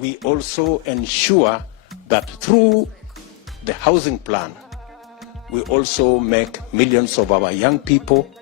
we also ensure that through the housing plan, we also make millions of our young people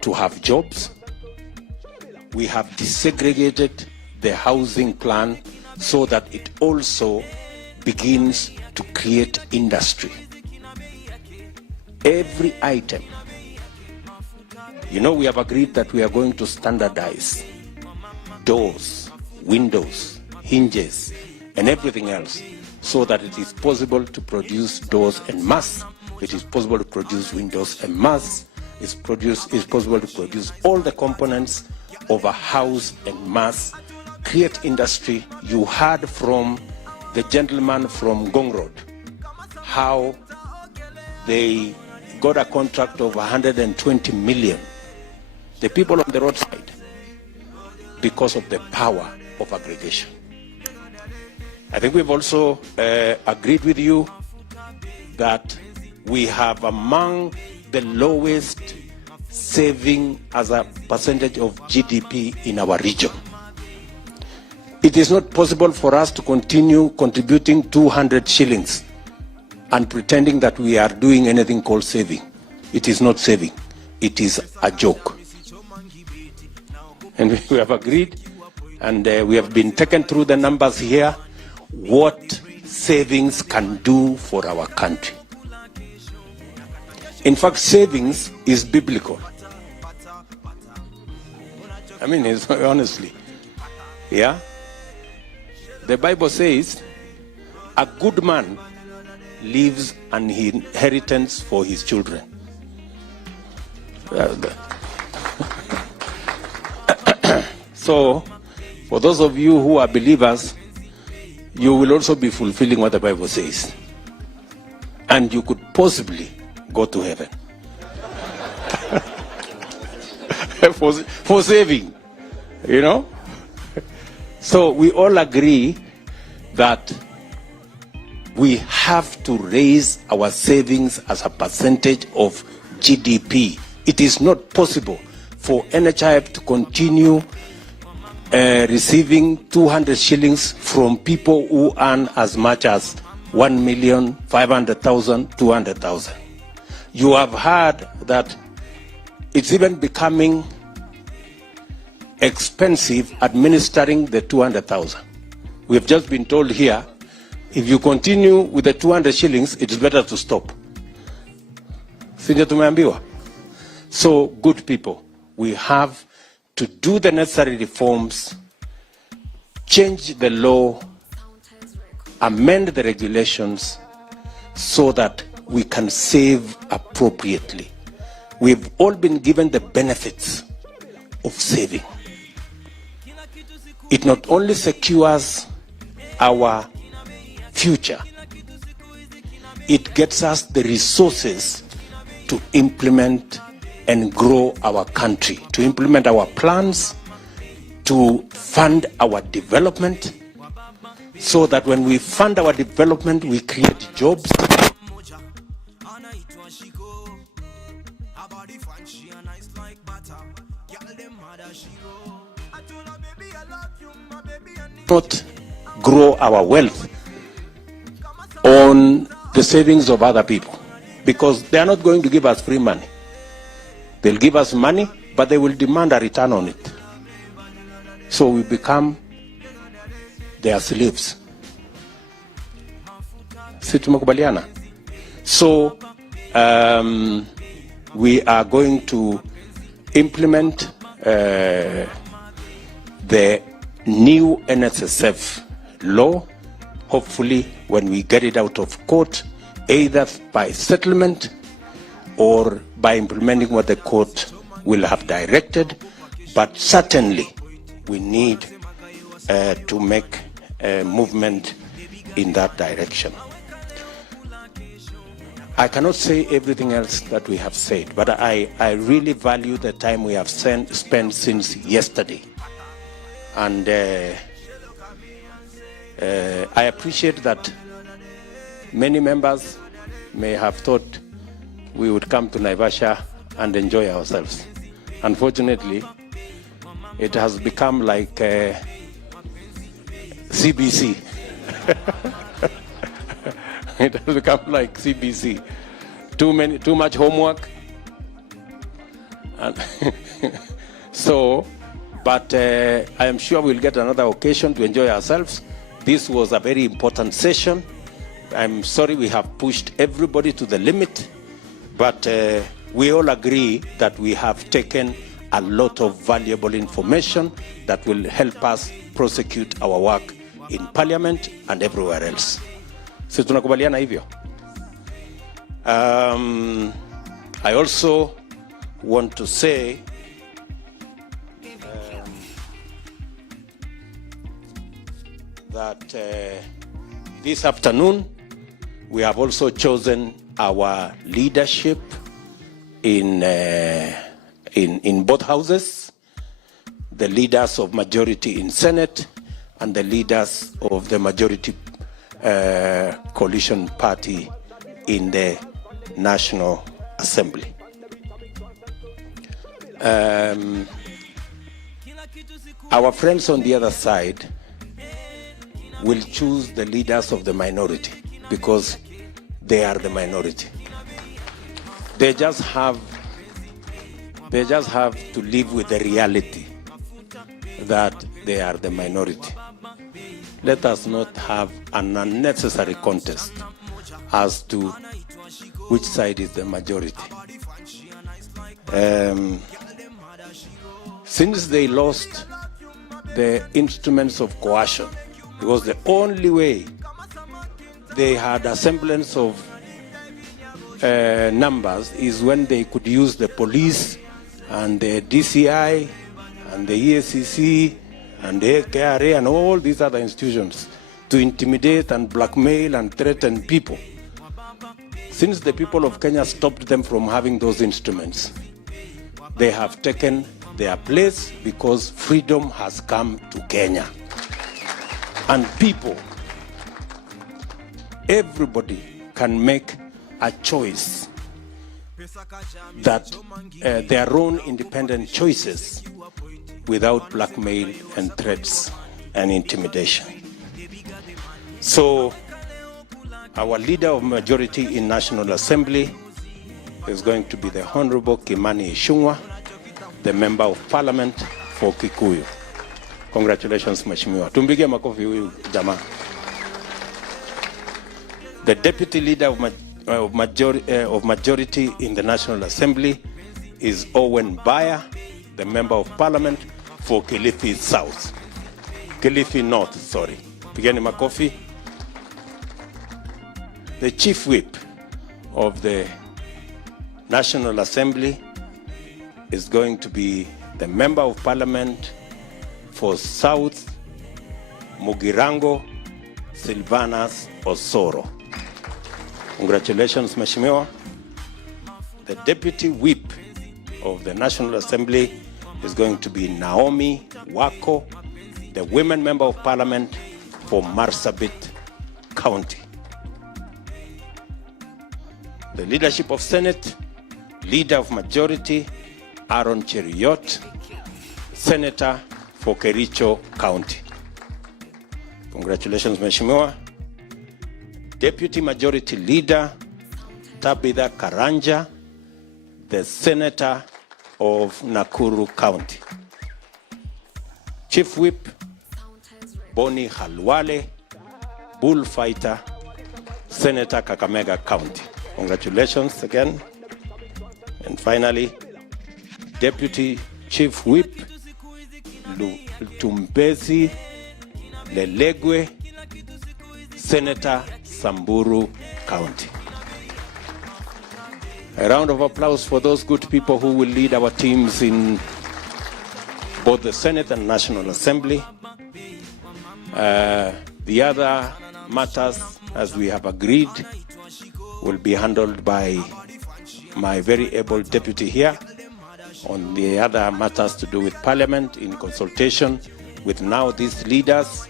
to have jobs. We have desegregated the housing plan so that it also begins to create industry. Every item, we have agreed that we are going to standardize doors, windows, hinges, and everything else, so that it is possible to produce doors en masse. It is possible to produce windows en masse. It's possible to produce all the components of a house en masse, create industry. You heard from the gentleman from Gong Road how they got a contract of 120 million, the people on the roadside, because of the power of aggregation. I think we've also agreed with you that we have among the lowest saving as a percentage of GDP in our region. It is not possible for us to continue contributing 200 shillings and pretending that we are doing anything called saving. It is not saving. It is a joke. And we have agreed, and we have been taken through the numbers here, what savings can do for our country. In fact, savings is biblical. I mean, honestly, yeah? The Bible says, a good man leaves an inheritance for his children. So, for those of you who are believers, you will also be fulfilling what the Bible says. And you could possibly go to heaven. for saving, So we all agree that we have to raise our savings as a percentage of GDP. It is not possible for NHIF to continue receiving 200 shillings from people who earn as much as 1,500,000, 200,000. You have heard that it's even becoming expensive administering the 200,000. We have just been told here, if you continue with the 200 shillings, it's better to stop. Sinja tumeambiwa. So, good people, we have to do the necessary reforms, change the law, amend the regulations so that we can save appropriately. We've all been given the benefits of saving. It not only secures our future, it gets us the resources to implement and grow our country, to implement our plans, to fund our development, so that when we fund our development, we create jobs. Not grow our wealth on the savings of other people, because they are not going to give us free money. They'll give us money, but they will demand a return on it. So we become their slaves. Si tumekubaliana? So we are going to implement the new NSSF law, hopefully when we get it out of court, either by settlement or by implementing what the court will have directed. But certainly we need to make a movement in that direction. I cannot say everything else that we have said, but I really value the time we have spent since yesterday. And I appreciate that many members may have thought we would come to Naivasha and enjoy ourselves. Unfortunately, it has become like CBC. It has become like CBC. Too much homework. And so, but I am sure we'll get another occasion to enjoy ourselves. This was a very important session. I'm sorry we have pushed everybody to the limit, but we all agree that we have taken a lot of valuable information that will help us prosecute our work in Parliament and everywhere else. So tunakubaliana hivyo. I also want to say that this afternoon we have also chosen our leadership in both houses, the leaders of majority in Senate and the leaders of the majority coalition party in the National Assembly. Our friends on the other side will choose the leaders of the minority because they are the minority. They just have to live with the reality that they are the minority. Let us not have an unnecessary contest as to which side is the majority. Since they lost the instruments of coercion, because the only way they had a semblance of numbers is when they could use the police and the DCI and the EACC and the KRA and all these other institutions to intimidate and blackmail and threaten people. Since the people of Kenya stopped them from having those instruments, they have taken their place because freedom has come to Kenya. And people, everybody can make a choice, that their own independent choices without blackmail and threats and intimidation. So our leader of majority in National Assembly is going to be the Honorable Kimani Ichung'wah, the Member of Parliament for Kikuyu. Congratulations, Mheshimiwa. Tumpige makofi huyu jamaa. The Deputy Leader of Majority in the National Assembly is Owen Baya, the Member of Parliament for Kilifi South. Kilifi North, sorry. Pigeni makofi. The Chief Whip of the National Assembly is going to be the Member of Parliament for South Mugirango, Silvanus Osoro. Congratulations, Mheshimiwa. The Deputy Whip of the National Assembly is going to be Naomi Wako, the Women Member of Parliament for Marsabit County. The Leadership of Senate, Leader of Majority, Aaron Cheriot, Senator for Kericho County. Congratulations, Mheshimiwa. Deputy Majority Leader, Tabitha Karanja, the Senator of Nakuru County. Chief Whip, Boni Halwale, Bullfighter, Senator Kakamega County. Congratulations again. And finally, Deputy Chief Whip, Tumbezi Lelegwe, Senator Samburu County. A round of applause for those good people who will lead our teams in both the Senate and National Assembly. The other matters, as we have agreed, will be handled by my very able deputy here. On the other matters to do with Parliament, in consultation with now these leaders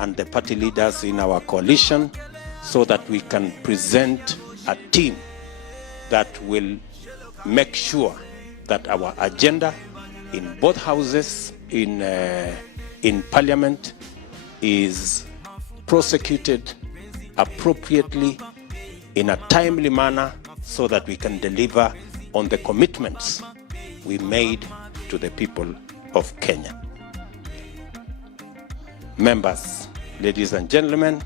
and the party leaders in our coalition, so that we can present a team that will make sure that our agenda in both houses in Parliament is prosecuted appropriately in a timely manner so that we can deliver on the commitments we made to the people of Kenya. Members, ladies and gentlemen,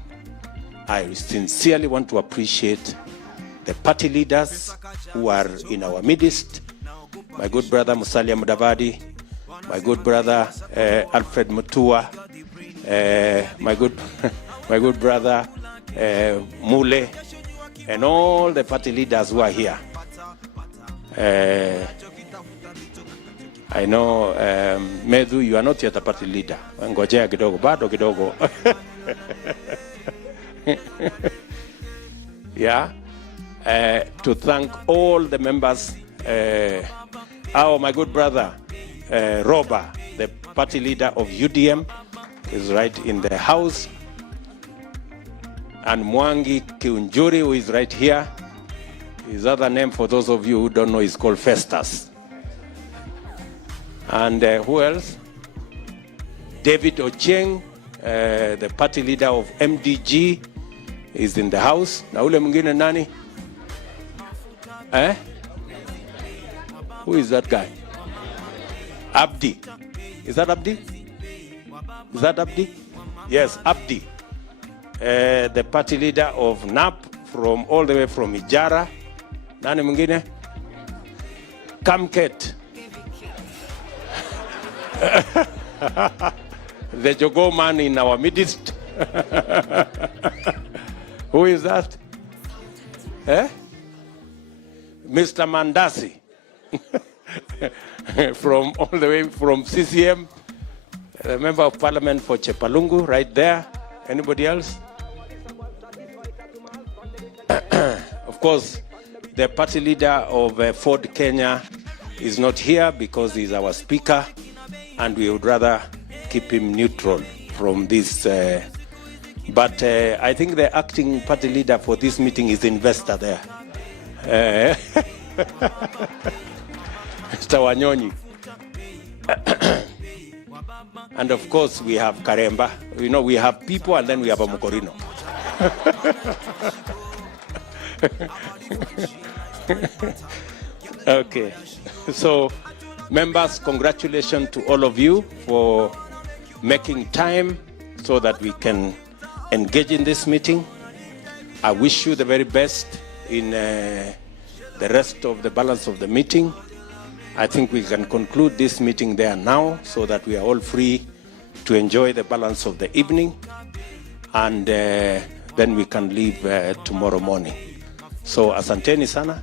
I sincerely want to appreciate the party leaders who are in our midst, my good brother Musalia Mudavadi, my good brother Alfred Mutua, my good brother Mule, and all the party leaders who are here. I know, Medhu, you are not yet a party leader. Ngojea kidogo, bado kidogo. Yeah. To thank all the members. My good brother, Roba, the party leader of UDM, is right in the house. And Mwangi Kiunjuri, who is right here. His other name, for those of you who don't know, is called Festus. And who else? David Ochieng, the party leader of MDG, is in the house. Na ule mwingine nani? Who is that guy? Abdi. Is that Abdi? Is that Abdi? Yes, Abdi. The party leader of NAP, from all the way from Ijara. Nani mwingine? Kamket. The Jogo man in our midst. Who is that? Mr. Mandasi. From all the way from CCM. The member of parliament for Chepalungu, right there. Anybody else? Of course, the party leader of Ford Kenya is not here because he's our speaker, and we would rather keep him neutral from this. But I think the acting party leader for this meeting is investor there. Mr. Wanyonyi. And of course, we have Karemba. You know, we have people and then we have a Mukorino. Okay. So, members, congratulations to all of you for making time so that we can engage in this meeting. I wish you the very best in the rest of the balance of the meeting. I think we can conclude this meeting there now so that we are all free to enjoy the balance of the evening, and then we can leave tomorrow morning. So, asanteni sana.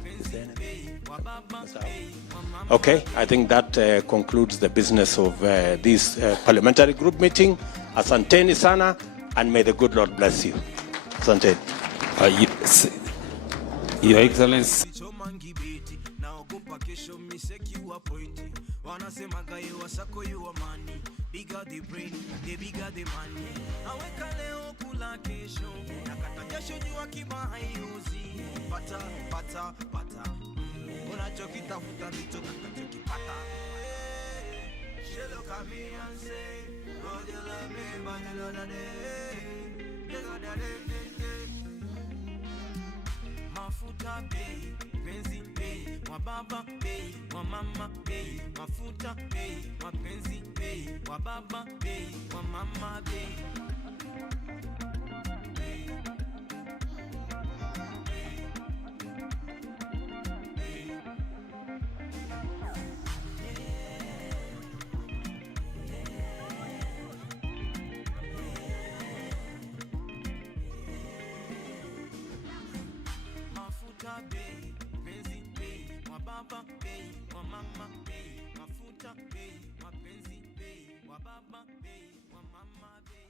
Okay, I think that concludes the business of this parliamentary group meeting. Asanteni sana, and may the good Lord bless you. Asanteni. Your Excellency. Bigger the brain, the bigger the money. Aweka leo kula kesho, nakata jasho jua kima hayuzi. Pata. Unachokitafuta ndicho utakachokipata. Shelo kami and say, oh you love me, but you know that Mafuta bei, penzi bei, wababa bei, wamama bei, mafuta bei, mapenzi bei, wababa bei, wamama bei. Bei, penzi bei, wababa bei, wamama bei, mafuta bei, mapenzi bei, wababa bei, wamama bei.